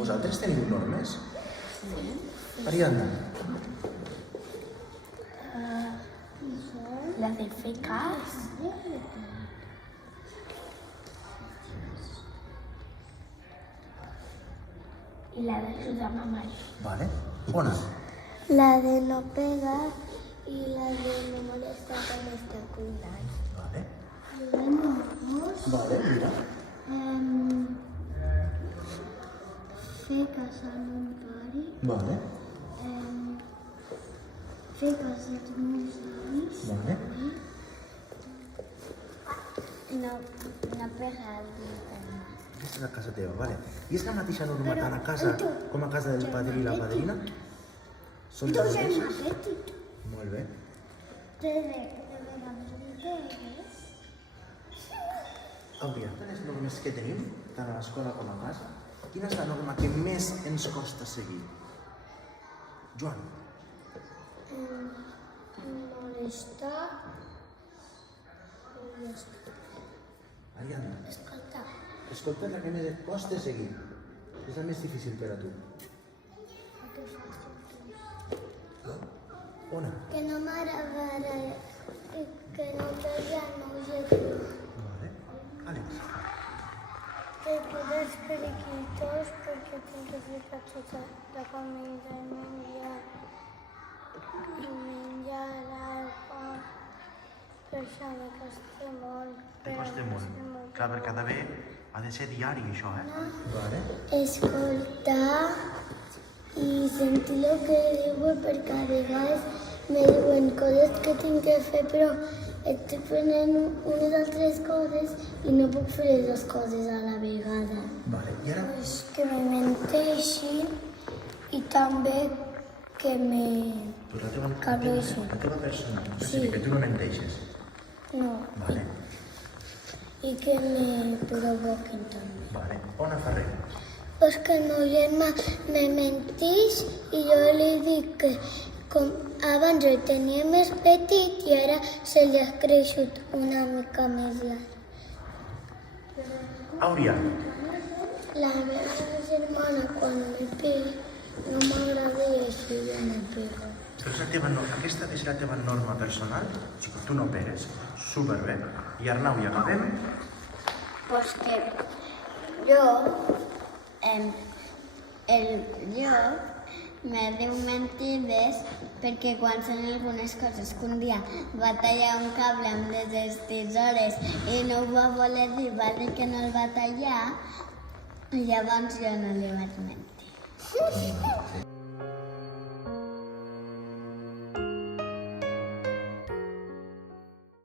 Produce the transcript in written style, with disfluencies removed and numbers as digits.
Vosaltres teniu normes? Sí. Ariadna, La de fer cas. I la d'ajudar ma mare. vale. Ona, La de no pegar y la de no molestar cuando está cuidando. vale. Vamos. Vale, mira. Fer cas al meu pare, Vale, fer cas als meus avis, vale. no pegar al Aquesta és la casa teva, vale. I és la mateixa norma tant a casa com a casa del padrí i la padrina? Són les mateixes? Molt bé. Àuria, les normes que tenim, tant a l'escola com a casa, quina és la norma que més ens costa seguir? Joan, Molestar i ja està. Ariadna, Escolta, escolta la que més et costa seguir. És la més difícil per a tu. Ona, que no m'agradarà i que no veia el meu germà. vale. Àlex, Que poders periquitos perquè tinc que ficar tota la comida i menjar l'aigua. Per això me costa molt. Te costa molt. Clar, perquè ha d'haver... Ha de ser diari, això, vale. Escoltar i sentir el que diuen perquè a vegades me diuen coses que tinc que fer però estic fent unes altres coses i no puc fer les dues coses a la vegada. Vale. I ara, Pues que me menteixin i també que me... pues la teva, Carleixin. la teva persona, és a Sí. dir, que tu no menteixes. No, Vale, i que me provoquin també. vale. Ona Ferrer, Pues que el meu germà me menteix i jo li dic que com abans el tenia més petit i ara se li ha creixut una mica més llarg. Àuria, La meva germana quan me pega no m'agrada i així ja me pega. però és la teva norma, aquesta ha de ser la teva norma personal? Xico, tu no pegues. Superbé. I Arnau, i acabem? Pues que jo, jo me diu mentides perquè quan són algunes coses que un dia va tallar un cable amb les tisores i no ho va voler dir, va dir que no el va tallar, i llavors jo no li vaig mentir.